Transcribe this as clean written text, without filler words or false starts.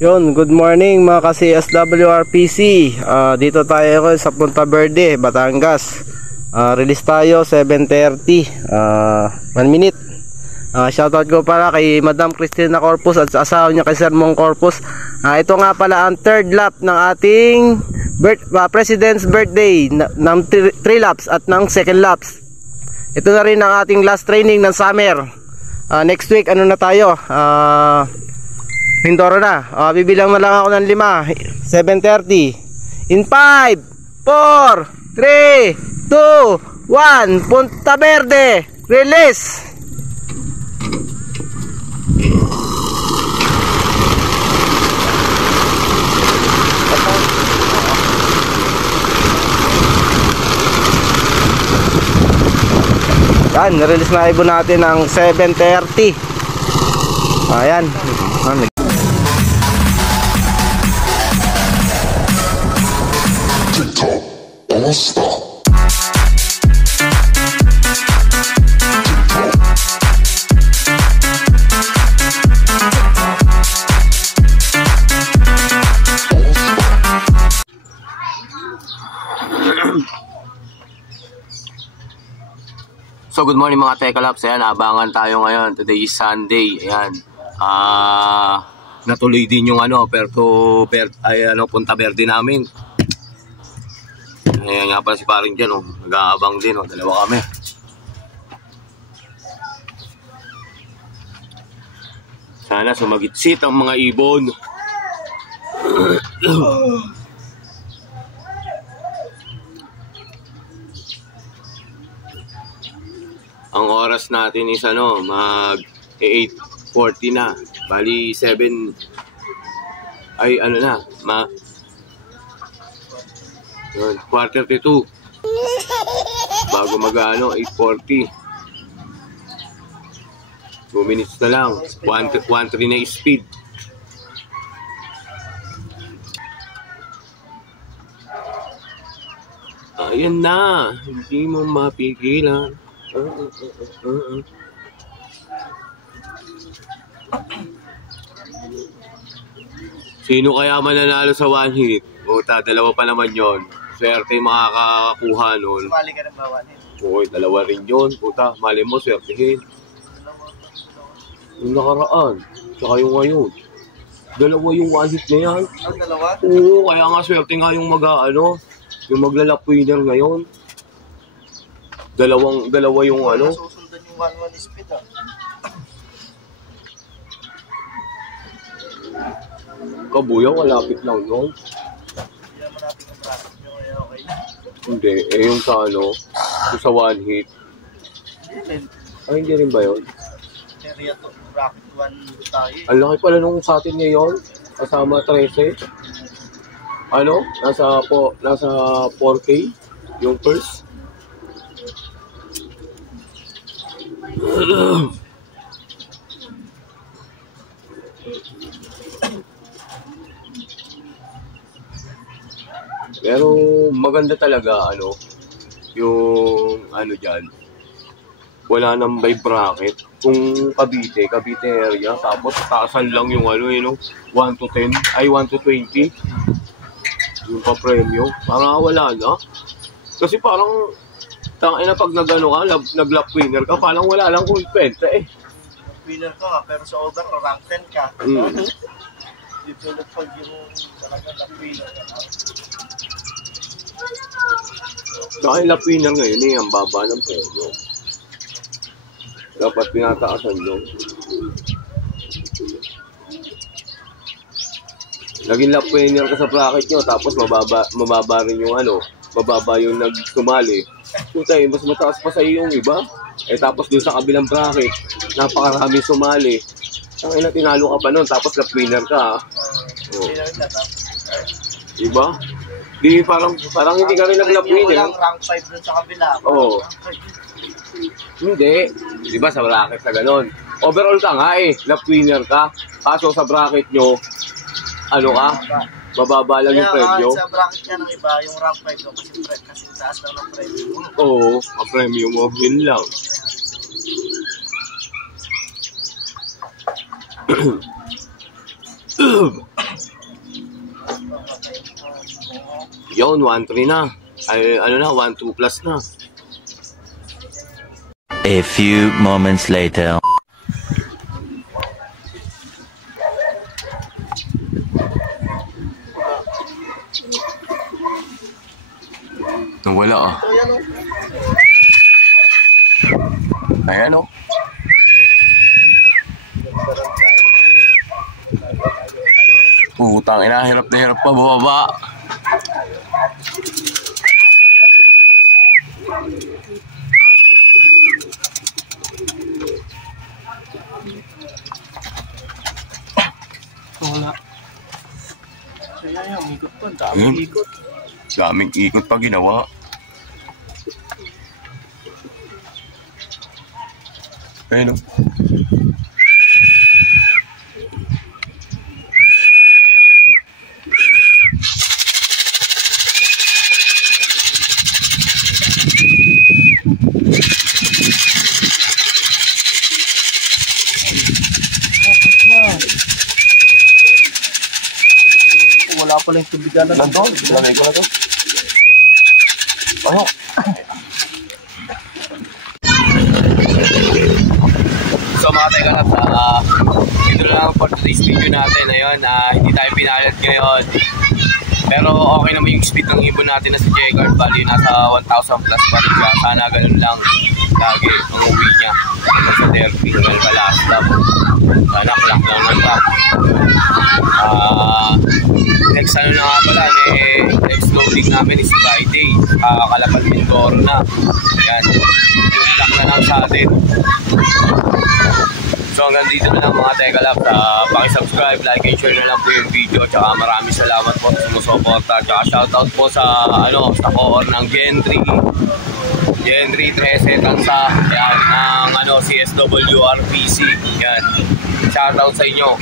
Yun, good morning mga ka-CSWRPC. Dito tayo sa Punta Verde, Batangas. Release tayo 7:30. 1 minute. Shoutout ko para kay Madam Cristina Corpus at sa asawa niya kay Sir Mong Corpus. Ito nga pala ang third lap ng ating President's birthday ng 3 laps at ng second laps. Ito na rin ang ating last training ng summer. Next week ano na tayo? Mindoro na. Bibilang na lang ako ng 5. 7:30. In 5, 4, 3, 2, 1. Punta Verde. Release. Yan, release na ibon natin ng 7:30. Ayan. Stop. So good morning mga Tekalaps. Ayan, abangan tayo ngayon. Today is Sunday. Ayan. Natuloy din yung Punta Verde namin. Ayan nga pala si paring dyan, nag-aabang din, dalawa kami. Sana sumagitsit ang mga ibon. Ang oras natin is mag 8:40 na. Bali 7 ay yun, 1:42 bago mag 8:40. 2 minutes na lang. 1:3 na speed. Ayan na, hindi mo mapigilan. Sino kaya mananalo sa one hit? Dalawa pa naman yon. Swerte yung makakakuha nun. Sumali ka ng bawal hit. Uy, dalawa rin yun. Mali mo, swertehin. Yung nakaraan, tsaka yung ngayon. Dalawa yung one hit na yan. Ang dalawa? Oo, kaya nga swerte nga yung yung maglalap winner ngayon. Dalawa yung Nasusundan yung 1-1 speed Kabuyaw, malapit lang yun. Hindi naman natin ang bracket nyo, kaya okay na. Hindi, yung yung sa one hit. Ay, hindi rin ba yun? Area to, bracket 1 tayo. Ang laki pala nung sa atin ngayon, kasama 13. Nasa 4K, yung first. Pero maganda talaga yung dyan. Wala nang by bracket. Kung Cavite area, tapos taasan lang yung 1 to 10, ay 1 to 20. Yung pa-premyo. Parang wala na. Kasi parang tangina pag nag-lap winner ka, parang wala lang kung kwenta Winner ka nga, pero sa over, rank 10 ka. Dito ulit pag yung talagang lap winner ka. Dahil lap winner ngayon ang baba ng premyo. Dapat pinataasan yun. Naging lap winner ka sa bracket nyo, tapos mababa rin yung mababa yung nagsumali. Kutay, mas mataas pa sa iyo yung iba. Tapos dun sa kabilang bracket, napakaraming sumali. Tangina, tinalo ka pa nun, tapos lap winner ka. Diba? Di parang hindi ka rin nag-lap winner. Walang rank 5 dun sa kabila. Hindi. Diba sa bracket na ganon. Overall ka nga lap winner ka. Kaso sa bracket nyo, mababa lang yung premyo. Kaya sa bracket niya ng iba, yung rank 5 ko kasi taas lang ng premyo mo. Oo, ang premyo mo, yun lang. Yun, 1.3 na. Ay, ano na, 1.2 plus na. A few moments later. Nawala ah. Ayan o. Putang ina, hirap na hirap pa bumaba. Wala. Kaya yung ikot po, daming ikot. Daming ikot pa ginawa. Ayun o. Wala pala yung tubigan na Nandun, lamay ko na to. Ano? So mga Tekalab, ito na lang for today's video natin. Ayun, hindi tayo pinalit ngayon. Pero okay naman yung speed ng ibon natin na si J-Guard. Bali, nasa 1,000 plus pa rin siya. Sana ganun lang lagi ang uwi niya. Sa derby, hanggang last lap. Sana clock lang ng top. Next ano na nga pala, next loading namin is Friday. Kalapan Mindoro na. Yan. Yung clock na lang sa atin. So hanggang dito na lang mga Tekalab. Paki-subscribe, like and share na lang po yung video. Tsaka maraming salamat po sa sumusuporta. Tsaka shoutout po sa sa core ng Gen 13 Tansa. Yan, ng CSWRPC. Yan. Shoutout sa inyo.